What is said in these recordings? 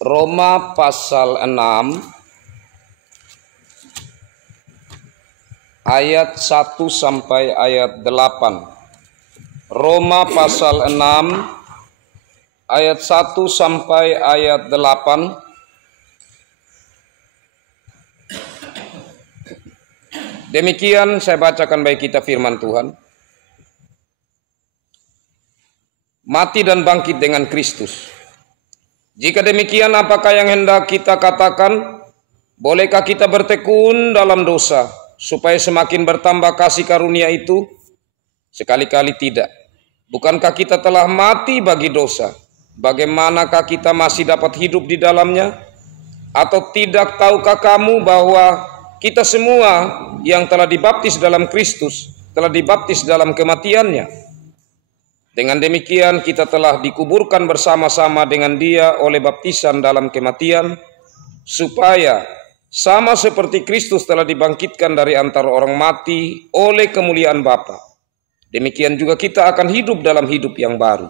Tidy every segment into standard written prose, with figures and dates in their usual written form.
Roma pasal 6 ayat 1 sampai ayat 8. Roma pasal 6 ayat 1 sampai ayat 8. Demikian saya bacakan bagi kita firman Tuhan. Mati dan bangkit dengan Kristus. Jika demikian, apakah yang hendak kita katakan? Bolehkah kita bertekun dalam dosa supaya semakin bertambah kasih karunia itu? Sekali-kali tidak. Bukankah kita telah mati bagi dosa? Bagaimanakah kita masih dapat hidup di dalamnya? Atau tidak tahukah kamu bahwa kita semua yang telah dibaptis dalam Kristus telah dibaptis dalam kematiannya? Dengan demikian kita telah dikuburkan bersama-sama dengan Dia oleh baptisan dalam kematian, supaya sama seperti Kristus telah dibangkitkan dari antara orang mati oleh kemuliaan Bapa, demikian juga kita akan hidup dalam hidup yang baru.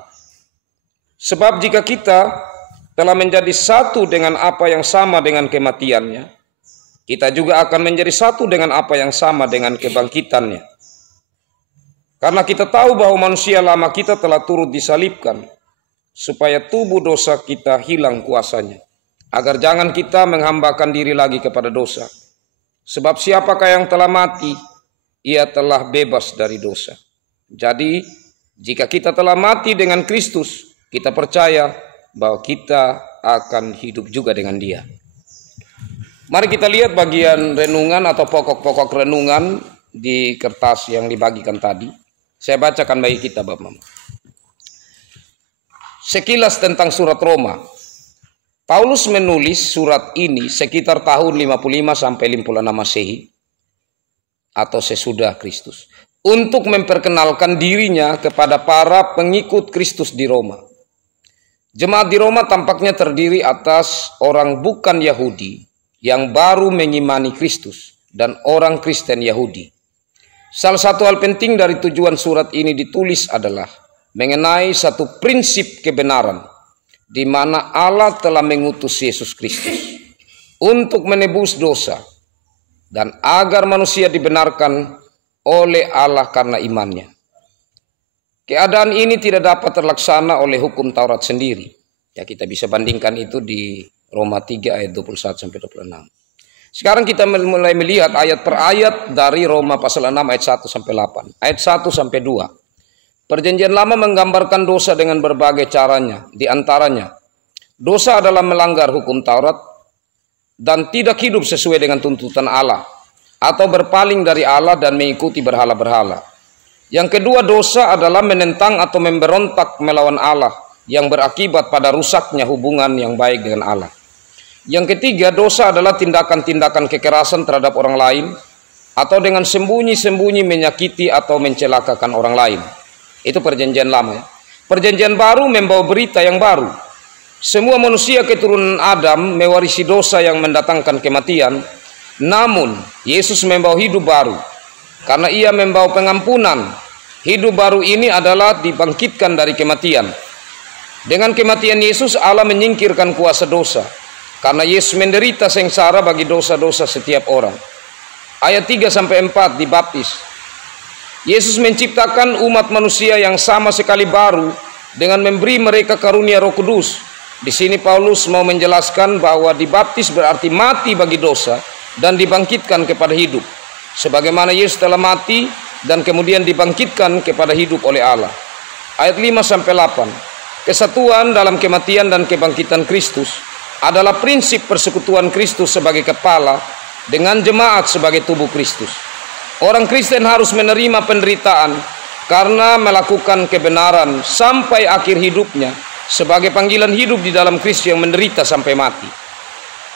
Sebab jika kita telah menjadi satu dengan apa yang sama dengan kematiannya, kita juga akan menjadi satu dengan apa yang sama dengan kebangkitannya. Karena kita tahu bahwa manusia lama kita telah turut disalibkan, supaya tubuh dosa kita hilang kuasanya, agar jangan kita menghambakan diri lagi kepada dosa. Sebab siapakah yang telah mati, ia telah bebas dari dosa. Jadi, jika kita telah mati dengan Kristus, kita percaya bahwa kita akan hidup juga dengan Dia. Mari kita lihat bagian renungan atau pokok-pokok renungan di kertas yang dibagikan tadi. Saya bacakan bagi kita, Bapak Mama. Sekilas tentang surat Roma. Paulus menulis surat ini sekitar tahun 55 sampai 56 Masehi atau sesudah Kristus, untuk memperkenalkan dirinya kepada para pengikut Kristus di Roma. Jemaat di Roma tampaknya terdiri atas orang bukan Yahudi yang baru mengimani Kristus dan orang Kristen Yahudi. Salah satu hal penting dari tujuan surat ini ditulis adalah mengenai satu prinsip kebenaran, di mana Allah telah mengutus Yesus Kristus untuk menebus dosa dan agar manusia dibenarkan oleh Allah karena imannya. Keadaan ini tidak dapat terlaksana oleh hukum Taurat sendiri. Ya, kita bisa bandingkan itu di Roma 3 ayat 21 sampai 26. Sekarang kita mulai melihat ayat per ayat dari Roma pasal 6 ayat 1 sampai 8. Ayat 1 sampai 2. Perjanjian lama menggambarkan dosa dengan berbagai caranya. Di antaranya, dosa adalah melanggar hukum Taurat dan tidak hidup sesuai dengan tuntutan Allah, atau berpaling dari Allah dan mengikuti berhala-berhala. Yang kedua, dosa adalah menentang atau memberontak melawan Allah, yang berakibat pada rusaknya hubungan yang baik dengan Allah. Yang ketiga, dosa adalah tindakan-tindakan kekerasan terhadap orang lain, atau dengan sembunyi-sembunyi menyakiti atau mencelakakan orang lain. Itu perjanjian lama. Perjanjian baru membawa berita yang baru. Semua manusia keturunan Adam mewarisi dosa yang mendatangkan kematian, namun Yesus membawa hidup baru, karena Ia membawa pengampunan. Hidup baru ini adalah dibangkitkan dari kematian. Dengan kematian Yesus, Allah menyingkirkan kuasa dosa, karena Yesus menderita sengsara bagi dosa-dosa setiap orang. Ayat 3 sampai 4 dibaptis. Yesus menciptakan umat manusia yang sama sekali baru dengan memberi mereka karunia Roh Kudus. Di sini Paulus mau menjelaskan bahwa dibaptis berarti mati bagi dosa dan dibangkitkan kepada hidup, sebagaimana Yesus telah mati dan kemudian dibangkitkan kepada hidup oleh Allah. Ayat 5 sampai 8. Kesatuan dalam kematian dan kebangkitan Kristus adalah prinsip persekutuan Kristus sebagai kepala dengan jemaat sebagai tubuh Kristus. Orang Kristen harus menerima penderitaan karena melakukan kebenaran sampai akhir hidupnya, sebagai panggilan hidup di dalam Kristus yang menderita sampai mati.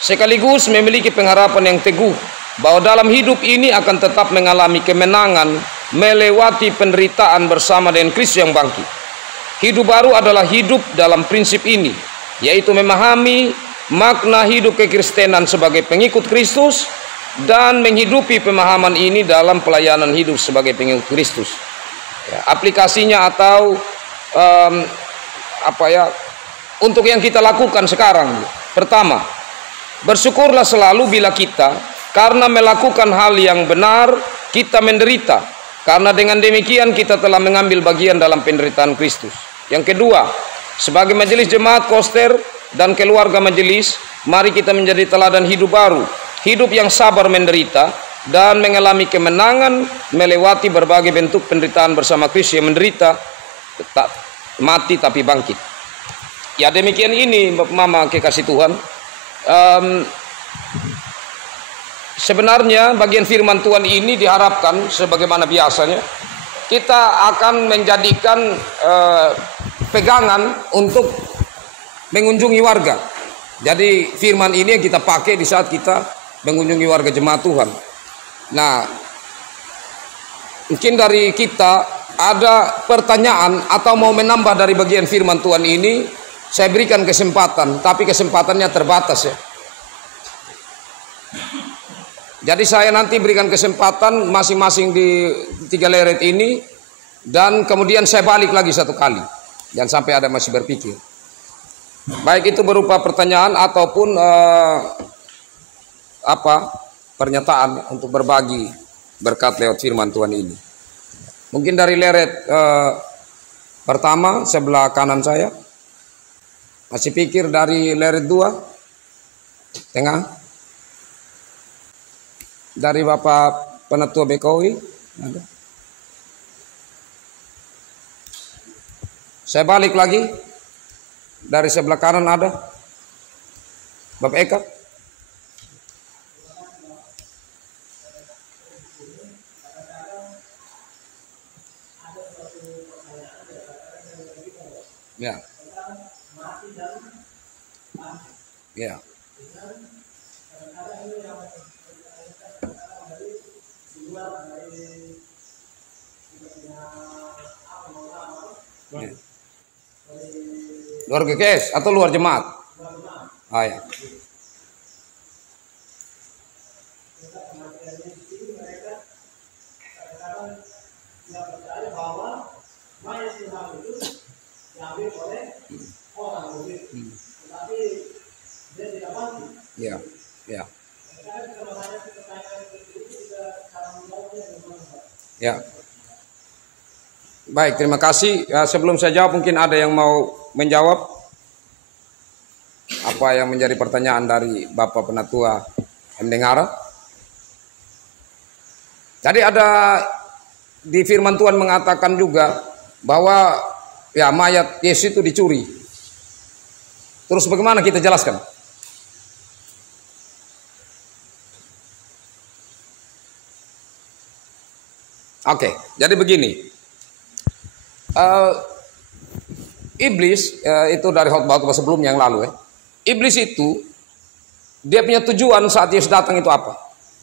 Sekaligus memiliki pengharapan yang teguh bahwa dalam hidup ini akan tetap mengalami kemenangan melewati penderitaan bersama dengan Kristus yang bangkit. Hidup baru adalah hidup dalam prinsip ini, yaitu memahami makna hidup kekristenan sebagai pengikut Kristus dan menghidupi pemahaman ini dalam pelayanan hidup sebagai pengikut Kristus. Ya, aplikasinya atau untuk yang kita lakukan sekarang, Pertama, bersyukurlah selalu bila kita karena melakukan hal yang benar kita menderita, karena dengan demikian kita telah mengambil bagian dalam penderitaan Kristus. Yang kedua, sebagai majelis jemaat Koster dan keluarga majelis, mari kita menjadi teladan hidup baru, hidup yang sabar menderita dan mengalami kemenangan melewati berbagai bentuk penderitaan bersama Kristus yang menderita, tetap mati tapi bangkit. Ya, demikian ini Bapak Mama kekasih Tuhan. Sebenarnya bagian firman Tuhan ini diharapkan sebagaimana biasanya kita akan menjadikan pegangan untuk mengunjungi warga. Jadi firman ini yang kita pakai di saat kita mengunjungi warga jemaat Tuhan. Nah, mungkin dari kita ada pertanyaan atau mau menambah dari bagian firman Tuhan ini, saya berikan kesempatan, tapi kesempatannya terbatas ya. Jadi saya nanti berikan kesempatan masing-masing di 3 leret ini, dan kemudian saya balik lagi 1 kali. Jangan sampai ada masih berpikir. Baik itu berupa pertanyaan ataupun pernyataan untuk berbagi berkat lewat firman Tuhan ini. Mungkin dari leret pertama sebelah kanan saya. Masih pikir dari leret 2 tengah, dari Bapak Penatua BKUI ada. Saya balik lagi dari sebelah kanan ada Bapak Eka. Ya. Ya. Ya. Luar GKS atau luar jemaat? Ah ya. Ya, ya. Ya. Baik, terima kasih. Sebelum saya jawab, mungkin ada yang mau menjawab apa yang menjadi pertanyaan dari Bapak Penatua Mdengara. Tadi ada di firman Tuhan mengatakan juga bahwa ya mayat Yesus itu dicuri. Terus bagaimana kita jelaskan? Oke, jadi begini, iblis itu dari khotbah sebelumnya yang lalu ya. Iblis itu dia punya tujuan saat Yesus datang itu apa?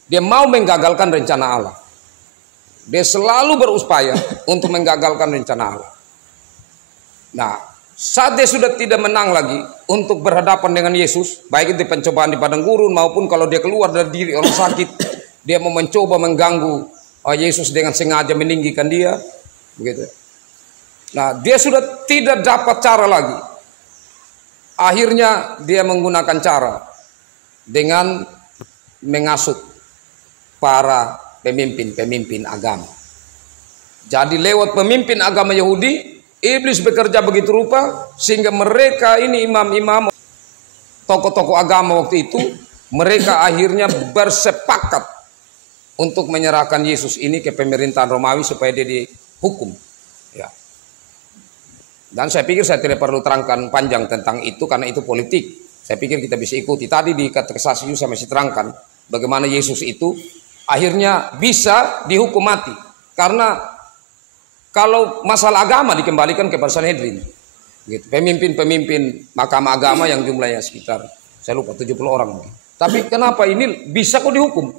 Dia mau menggagalkan rencana Allah. Dia selalu berupaya untuk menggagalkan rencana Allah. Nah, saat dia sudah tidak menang lagi untuk berhadapan dengan Yesus, baik itu pencobaan di padang gurun maupun kalau dia keluar dari diri orang sakit, dia mau mencoba mengganggu Yesus dengan sengaja meninggikan dia, begitu. Nah, dia sudah tidak dapat cara lagi. Akhirnya dia menggunakan cara dengan mengasut para pemimpin-pemimpin agama. Jadi lewat pemimpin agama Yahudi, iblis bekerja begitu rupa sehingga mereka ini imam-imam, tokoh-tokoh agama waktu itu, mereka akhirnya bersepakat untuk menyerahkan Yesus ini ke pemerintahan Romawi supaya dia dihukum. Ya. Dan saya pikir saya tidak perlu terangkan panjang tentang itu karena itu politik. Saya pikir kita bisa ikuti. Tadi di katekisasi saya masih terangkan bagaimana Yesus itu akhirnya bisa dihukum mati. Karena kalau masalah agama dikembalikan kepada Sanhedrin. Gitu. Pemimpin-pemimpin mahkamah agama yang jumlahnya sekitar, saya lupa 70 orang mungkin. Tapi kenapa ini bisa kok dihukum?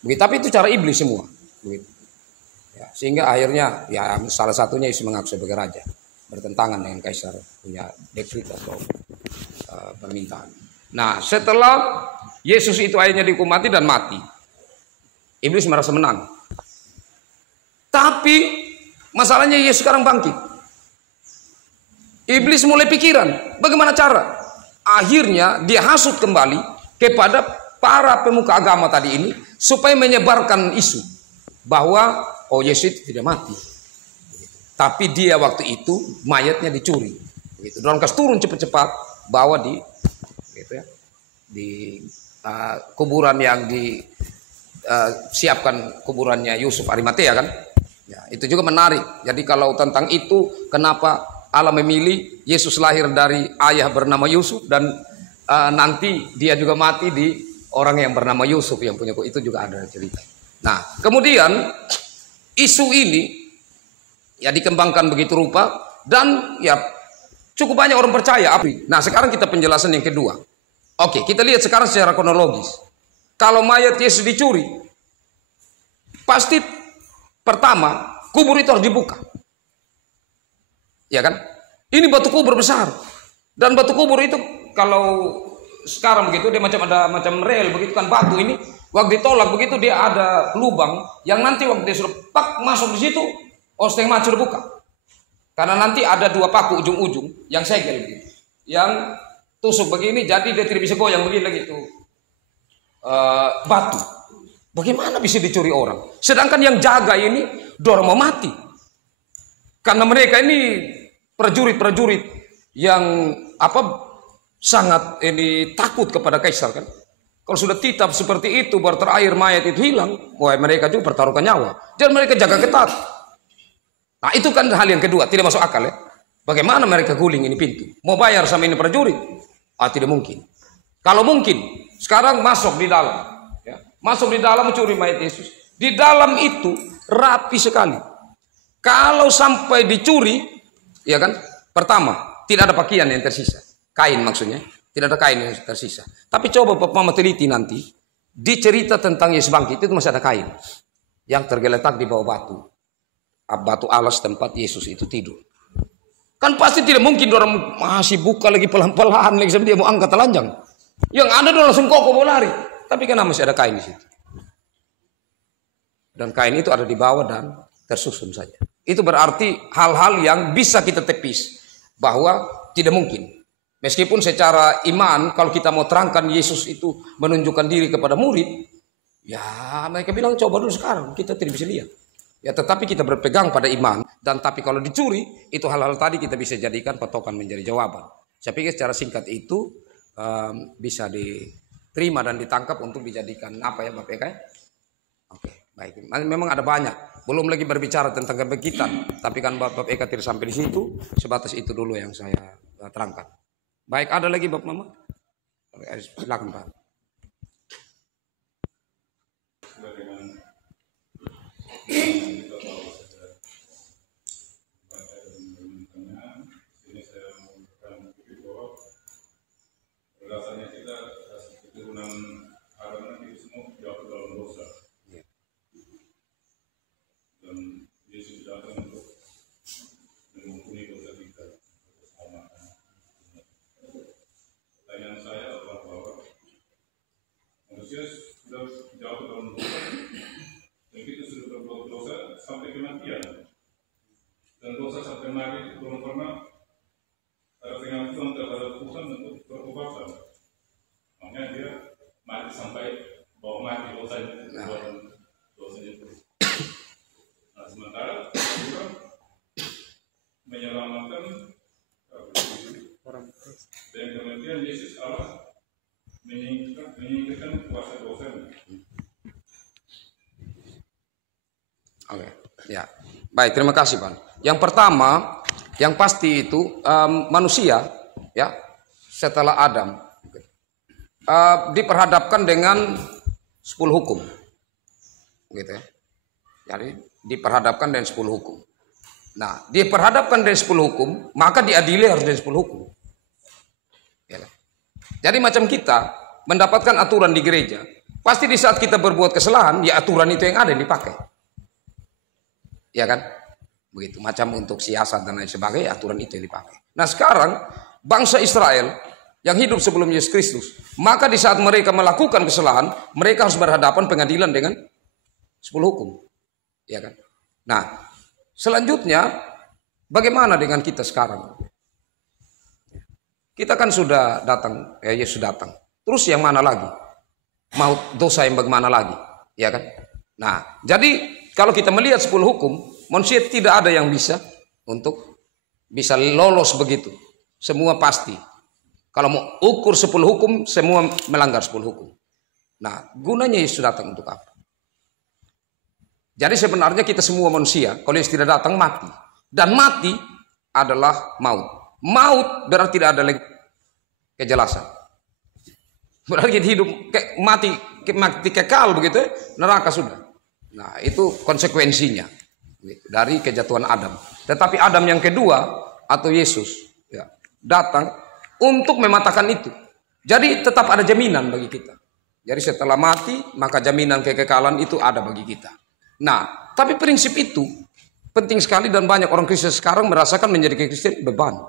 Begitu, tapi itu cara iblis semua. Begitu. Ya, sehingga akhirnya ya salah satunya Yesus mengaku sebagai raja, bertentangan dengan kaisar punya dekrit atau permintaan. Nah, setelah Yesus itu akhirnya dihukum mati dan mati, iblis merasa menang. Tapi masalahnya Yesus sekarang bangkit. Iblis mulai pikiran, bagaimana cara? akhirnya dia hasut kembali kepada para pemuka agama tadi ini supaya menyebarkan isu bahwa oh Yesus itu tidak mati. Tapi dia waktu itu mayatnya dicuri. Begitu. Dorong kas turun cepat-cepat bawa di gitu ya, di kuburan yang disiapkan kuburannya Yusuf Arimatea kan. Ya, itu juga menarik. Jadi kalau tentang itu kenapa Allah memilih Yesus lahir dari ayah bernama Yusuf dan nanti dia juga mati di orang yang bernama Yusuf yang punya itu juga ada cerita. Nah, kemudian isu ini ya dikembangkan begitu rupa dan ya cukup banyak orang percaya. Nah, sekarang kita penjelasan yang kedua. Oke, kita lihat sekarang secara kronologis. Kalau mayat Yesus dicuri, pasti pertama kubur itu harus dibuka. Ya kan? Ini batu kubur besar. Dan batu kubur itu kalau sekarang begitu dia macam ada macam rel begitu kan, batu ini waktu ditolak begitu dia ada lubang yang nanti waktu dia sudah pak masuk di situ, setengah mati sudah buka. Karena nanti ada dua paku ujung-ujung yang segel gitu. Yang tusuk begini jadi dia tidak bisa goyang begini lagi itu batu. Bagaimana bisa dicuri orang? Sedangkan yang jaga ini dorong mau mati. Karena mereka ini prajurit-prajurit yang sangat ini takut kepada kaisar kan. Kalau sudah titap seperti itu baru terakhir mayat itu hilang, wah mereka juga pertaruhkan nyawa. Dan mereka jaga ketat. Nah itu kan hal yang kedua, tidak masuk akal ya. Bagaimana mereka guling ini pintu? Mau bayar sama ini prajurit? Tidak mungkin. Kalau mungkin, sekarang masuk di dalam. Ya. Masuk di dalam mencuri mayat Yesus. Di dalam itu rapi sekali. Kalau sampai dicuri, ya kan? Pertama, tidak ada pakaian yang tersisa. Kain maksudnya. Tidak ada kain yang tersisa. Tapi coba Bapak teliti nanti. Di cerita tentang Yesus bangkit itu masih ada kain. Yang tergeletak di bawah batu. Batu alas tempat Yesus itu tidur. Kan pasti tidak mungkin orang masih buka lagi pelan-pelan lagi sampai dia mau angkat telanjang. Yang ada dia langsung kokoh mau lari. Tapi kan masih ada kain di situ. Dan kain itu ada di bawah dan tersusun saja. Itu berarti hal-hal yang bisa kita tepis bahwa tidak mungkin. Meskipun secara iman kalau kita mau terangkan Yesus itu menunjukkan diri kepada murid, ya mereka bilang coba dulu sekarang kita tidak bisa lihat. Ya tetapi kita berpegang pada iman dan tapi kalau dicuri itu hal-hal tadi kita bisa jadikan patokan menjadi jawaban. Saya pikir secara singkat itu bisa diterima dan ditangkap untuk dijadikan apa ya Bapak Eka? Oke, baik. Memang ada banyak. Belum lagi berbicara tentang kebangkitan, tapi kan Bapak Eka tidak sampai di situ. Sebatas itu dulu yang saya terangkan. Baik, ada lagi Bapak Mama? Silakan Pak. Rasanya kita keturunan Adam itu semua jatuh dalam dosa. Dan Yesus datang untuk mengampuni dosa kita. Pertanyaan saya adalah bahwa manusia sudah jatuh dalam dosa dan kita sudah berbuat dosa sampai kematian. Dan dosa sampai mati itu belum pernah ada pengampunan terhadap Tuhan untuk bertobatan. Makanya dia mati sampai bawa mati dosanya itu. Nah sementara Tuhan menyelamatkan dan kemudian Yesus Allah menyingkirkan kuasa dosanya. Oke, ya. Baik, terima kasih Pak. Yang pertama, yang pasti itu manusia, ya, setelah Adam, diperhadapkan dengan 10 hukum, gitu ya. Jadi diperhadapkan dengan 10 hukum. Nah, diperhadapkan dengan 10 hukum, maka diadili harus dengan 10 hukum. Ya. Jadi macam kita mendapatkan aturan di gereja, pasti di saat kita berbuat kesalahan, ya aturan itu yang ada yang dipakai. Ya kan? Begitu macam untuk siasat dan lain sebagainya aturan itu yang dipakai. Nah sekarang bangsa Israel yang hidup sebelum Yesus Kristus, maka di saat mereka melakukan kesalahan, mereka harus berhadapan pengadilan dengan 10 hukum. Ya kan? Nah selanjutnya bagaimana dengan kita sekarang? Kita kan sudah datang, Yesus datang. Terus yang mana lagi? Maut, dosa yang bagaimana lagi? Ya kan? Nah, jadi kalau kita melihat 10 hukum, manusia tidak ada yang bisa untuk bisa lolos begitu. Semua pasti. Kalau mau ukur 10 hukum, semua melanggar 10 hukum. Nah, gunanya Yesus datang untuk apa? Jadi sebenarnya kita semua manusia, kalau Yesus tidak datang mati. Dan mati adalah maut. Maut berarti tidak ada lagi kejelasan. Berarti kita hidup mati kekal begitu, neraka sudah. Nah, itu konsekuensinya dari kejatuhan Adam. Tetapi Adam yang kedua atau Yesus ya, datang untuk mematahkan itu. Jadi tetap ada jaminan bagi kita. Jadi setelah mati maka jaminan kekekalan itu ada bagi kita. Nah, tapi prinsip itu penting sekali dan banyak orang Kristen sekarang merasakan menjadi Kristen beban.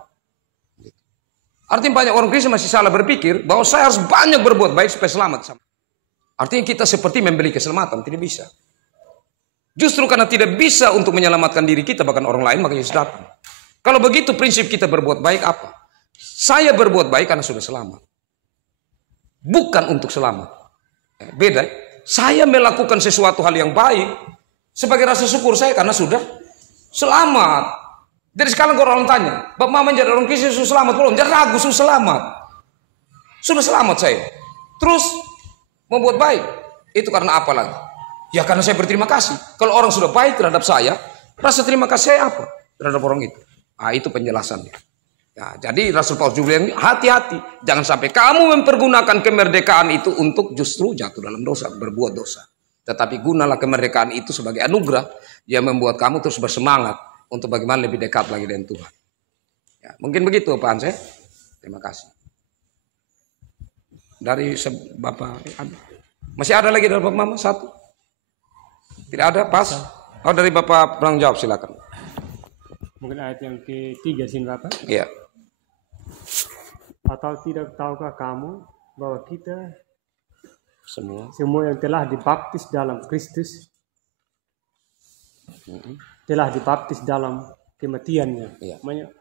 Artinya banyak orang Kristen masih salah berpikir bahwa saya harus banyak berbuat baik supaya selamat. Artinya kita seperti membeli keselamatan, tidak bisa. Justru karena tidak bisa untuk menyelamatkan diri kita bahkan orang lain, maka Yesus datang. Kalau begitu prinsip kita berbuat baik apa? Saya berbuat baik karena sudah selamat. Bukan untuk selamat. Beda. Saya melakukan sesuatu hal yang baik sebagai rasa syukur saya karena sudah selamat. Jadi sekarang kalau orang tanya, Bapak Mama jadi orang Kristen sudah selamat belum? Jangan ragu, sudah selamat. Sudah selamat saya. Terus membuat baik. Itu karena apa lagi? Ya karena saya berterima kasih. Kalau orang sudah baik terhadap saya, rasa terima kasih saya apa terhadap orang itu? Ah, itu penjelasannya. Ya, jadi Rasul Paulus juga bilang, hati-hati. Jangan sampai kamu mempergunakan kemerdekaan itu untuk justru jatuh dalam dosa, berbuat dosa. Tetapi gunalah kemerdekaan itu sebagai anugerah yang membuat kamu terus bersemangat untuk bagaimana lebih dekat lagi dengan Tuhan. Ya, mungkin begitu Pak Anse. Terima kasih. Dari Bapak, masih ada lagi dari Bapak Mama? Satu? Tidak ada? Pas? Oh, dari Bapak penanggung jawab silakan. Mungkin ayat yang ketiga sini Bapak. Iya. Atau tidak tahukah kamu bahwa kita semua yang telah dibaptis dalam Kristus telah dibaptis dalam kematiannya. Iya. Makanya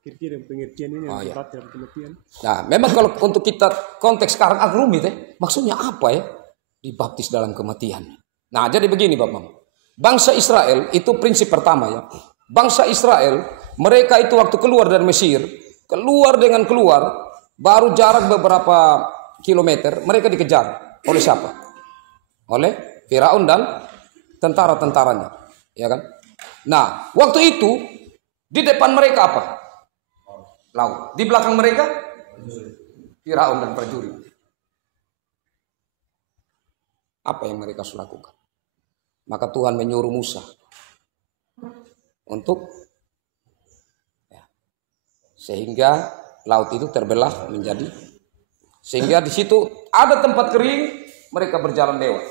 kira-kira pengertian ini yang dibaptis dalam kematian. Nah, memang kalau untuk kita konteks sekarang agak rumit ya. Maksudnya apa ya? Dibaptis dalam kematian. Nah, jadi begini Bapak. Bangsa Israel itu prinsip pertama ya. Bangsa Israel, mereka itu waktu keluar dari Mesir, keluar baru jarak beberapa kilometer, mereka dikejar oleh siapa? Oleh Firaun dan tentara-tentaranya, ya kan? Nah, waktu itu di depan mereka apa? Laut. Di belakang mereka Firaun dan prajurit. Apa yang mereka sudah lakukan? Maka Tuhan menyuruh Musa untuk sehingga laut itu terbelah menjadi, sehingga di situ ada tempat kering, mereka berjalan lewat.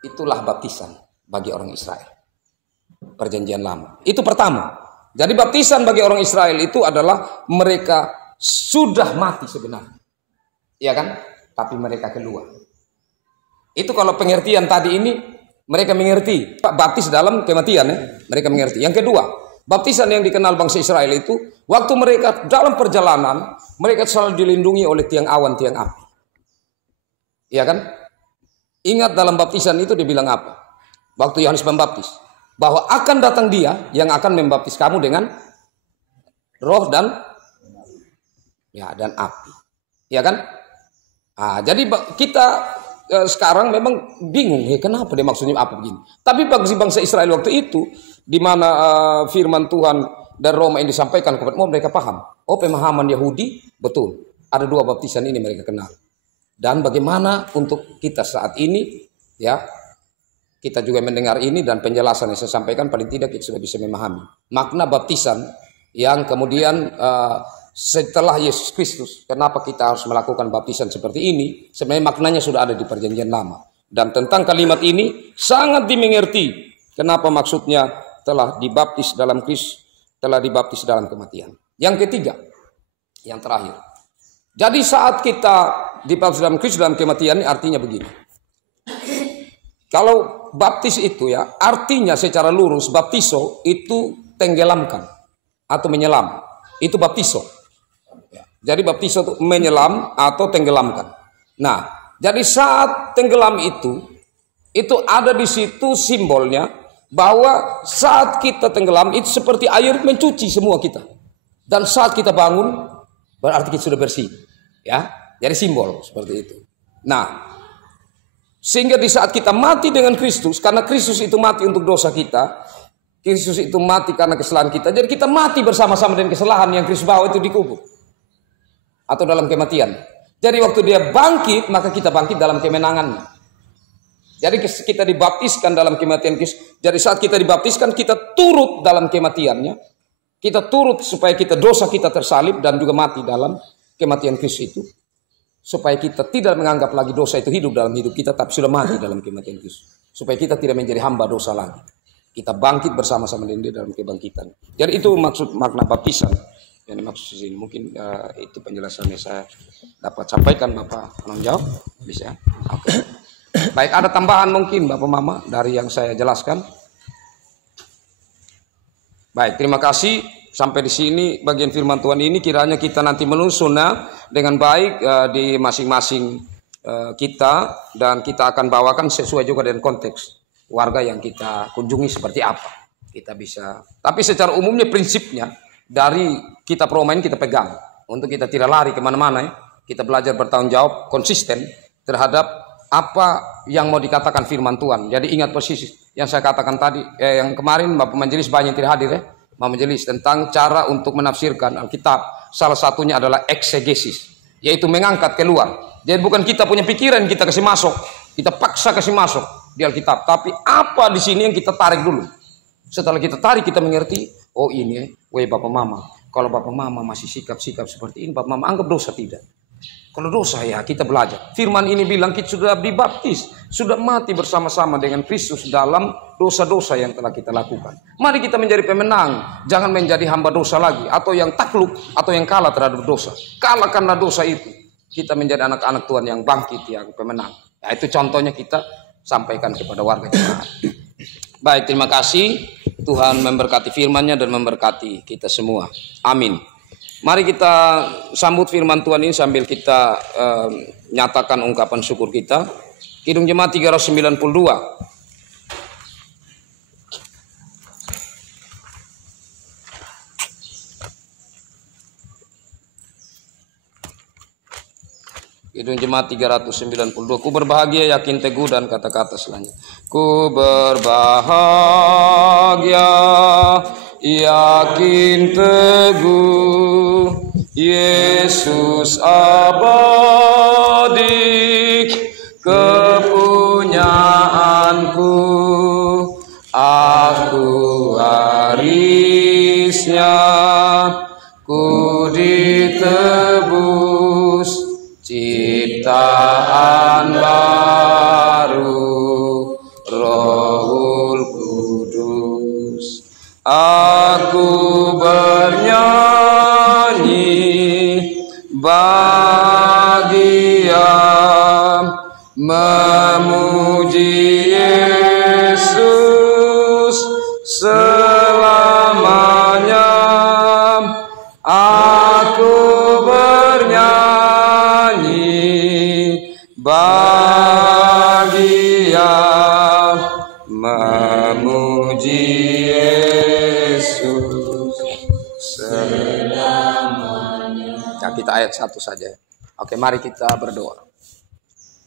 Itulah baptisan bagi orang Israel. Perjanjian lama. Itu pertama. Jadi baptisan bagi orang Israel itu adalah mereka sudah mati sebenarnya. Iya kan? Tapi mereka keluar. Itu kalau pengertian tadi ini mereka mengerti. Baptis dalam kematian ya. Mereka mengerti. Yang kedua, baptisan yang dikenal bangsa Israel itu waktu mereka dalam perjalanan, mereka selalu dilindungi oleh tiang awan, tiang api. Iya kan? Ingat dalam baptisan itu dibilang apa? Waktu Yohanes Pembaptis, bahwa akan datang Dia yang akan membaptis kamu dengan roh dan api. Iya kan? Nah, jadi kita sekarang memang bingung, kenapa dia maksudnya apa begini? Tapi bagi bangsa Israel waktu itu, di mana firman Tuhan dan Roma yang disampaikan kepada mereka paham. Oh, pemahaman Yahudi betul. Ada dua baptisan ini mereka kenal. Dan bagaimana untuk kita saat ini, ya, kita juga mendengar ini dan penjelasan yang saya sampaikan paling tidak kita sudah bisa memahami makna baptisan yang kemudian setelah Yesus Kristus. Kenapa kita harus melakukan baptisan seperti ini? Sebenarnya maknanya sudah ada di Perjanjian Lama. Dan tentang kalimat ini sangat dimengerti. Kenapa maksudnya telah dibaptis dalam Kristus, telah dibaptis dalam kematian. Yang ketiga, yang terakhir. Jadi saat kita dibaptis dalam Kristus dalam kematian, artinya begini. Kalau baptis itu ya, artinya secara lurus baptiso itu tenggelamkan atau menyelam. Itu baptiso. Jadi baptizo itu menyelam atau tenggelamkan. Nah, jadi saat tenggelam itu ada di situ simbolnya bahwa saat kita tenggelam itu seperti air mencuci semua kita. Dan saat kita bangun berarti kita sudah bersih. Ya, jadi simbol seperti itu. Nah, sehingga di saat kita mati dengan Kristus, karena Kristus itu mati untuk dosa kita, Kristus itu mati karena kesalahan kita, jadi kita mati bersama-sama dengan kesalahan yang Kristus bawa itu dikubur atau dalam kematian. Jadi waktu dia bangkit, maka kita bangkit dalam kemenangannya. Jadi kita dibaptiskan dalam kematian Kristus. Jadi saat kita dibaptiskan, kita turut dalam kematiannya. Kita turut supaya dosa kita tersalib dan juga mati dalam kematian Kristus itu. Supaya kita tidak menganggap lagi dosa itu hidup dalam hidup kita, tapi sudah mati dalam kematian Kristus. Supaya kita tidak menjadi hamba dosa lagi. Kita bangkit bersama-sama dengan dia dalam kebangkitan. Jadi itu maksud makna baptisan yang dimaksud di sini. Mungkin itu penjelasannya saya dapat sampaikan, Bapak penanggung jawab. Bisa? Oke. Baik, ada tambahan mungkin Bapak Mama dari yang saya jelaskan? Baik, terima kasih. Sampai di sini bagian firman Tuhan ini kiranya kita nanti menyusunnya dengan baik di masing-masing kita, dan kita akan bawakan sesuai juga dengan konteks warga yang kita kunjungi seperti apa. Kita bisa, tapi secara umumnya prinsipnya dari kita promain kita pegang untuk kita tidak lari kemana-mana ya. Kita belajar bertanggung jawab konsisten terhadap apa yang mau dikatakan firman Tuhan. Jadi ingat persis yang saya katakan tadi, yang kemarin Bapak Majelis banyak tidak hadir ya. Majelis tentang cara untuk menafsirkan Alkitab. Salah satunya adalah eksegesis, yaitu mengangkat keluar. Jadi bukan kita punya pikiran kita kasih masuk, kita paksa kasih masuk di Alkitab, tapi apa di sini yang kita tarik dulu. Setelah kita tarik, kita mengerti, oh ini, Bapak Mama, kalau Bapak Mama masih sikap-sikap seperti ini, Bapak Mama anggap dosa tidak. Kalau dosa ya kita belajar. Firman ini bilang kita sudah dibaptis, sudah mati bersama-sama dengan Kristus dalam dosa-dosa yang telah kita lakukan. Mari kita menjadi pemenang, jangan menjadi hamba dosa lagi, atau yang takluk, atau yang kalah terhadap dosa. Kalah karena dosa itu, kita menjadi anak-anak Tuhan yang bangkit, yang pemenang. Nah, itu contohnya kita sampaikan kepada warga jemaat. Baik, terima kasih. Tuhan memberkati firman-Nya dan memberkati kita semua. Amin. Mari kita sambut firman Tuhan ini sambil kita nyatakan ungkapan syukur kita. Kidung Jemaat 392. Kidung Jemaat 392. Ku berbahagia, yakin, teguh, dan kata-kata selanjutnya. Ku berbahagia, yakin, teguh, Yesus abadi kepunyaanku, aku warisnya, ku ditebus ciptaan baru, Rohul Kudus. Aku bernyanyi bahagia, memuji Yesus selamanya. Aku bernyanyi bahagia, memuji Yesus selamanya. Ya, kita ayat 1 saja. Oke, mari kita berdoa.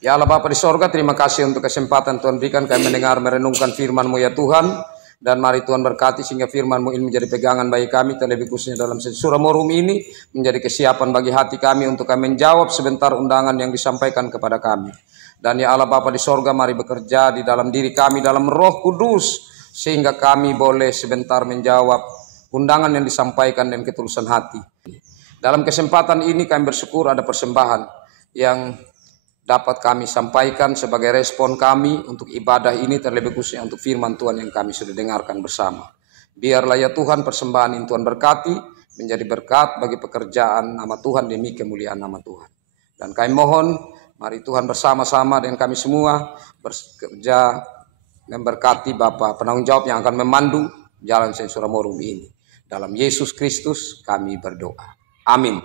Ya Allah Bapa di sorga, terima kasih untuk kesempatan Tuhan berikan kami mendengar merenungkan firman-Mu ya Tuhan. Dan mari Tuhan berkati sehingga firman-Mu ini menjadi pegangan bagi kami, terlebih khususnya dalam surah Morum ini, menjadi kesiapan bagi hati kami untuk kami menjawab sebentar undangan yang disampaikan kepada kami. Dan ya Allah Bapa di sorga, mari bekerja di dalam diri kami dalam Roh Kudus, sehingga kami boleh sebentar menjawab undangan yang disampaikan dengan ketulusan hati. Dalam kesempatan ini kami bersyukur ada persembahan yang dapat kami sampaikan sebagai respon kami untuk ibadah ini, terlebih khususnya untuk firman Tuhan yang kami sudah dengarkan bersama. Biarlah ya Tuhan persembahan ini Tuhan berkati, menjadi berkat bagi pekerjaan nama Tuhan demi kemuliaan nama Tuhan. Dan kami mohon, mari Tuhan bersama-sama dengan kami semua bekerja memberkati Bapa penanggung jawab yang akan memandu jalan Surah Morum ini. Dalam Yesus Kristus kami berdoa. Amin.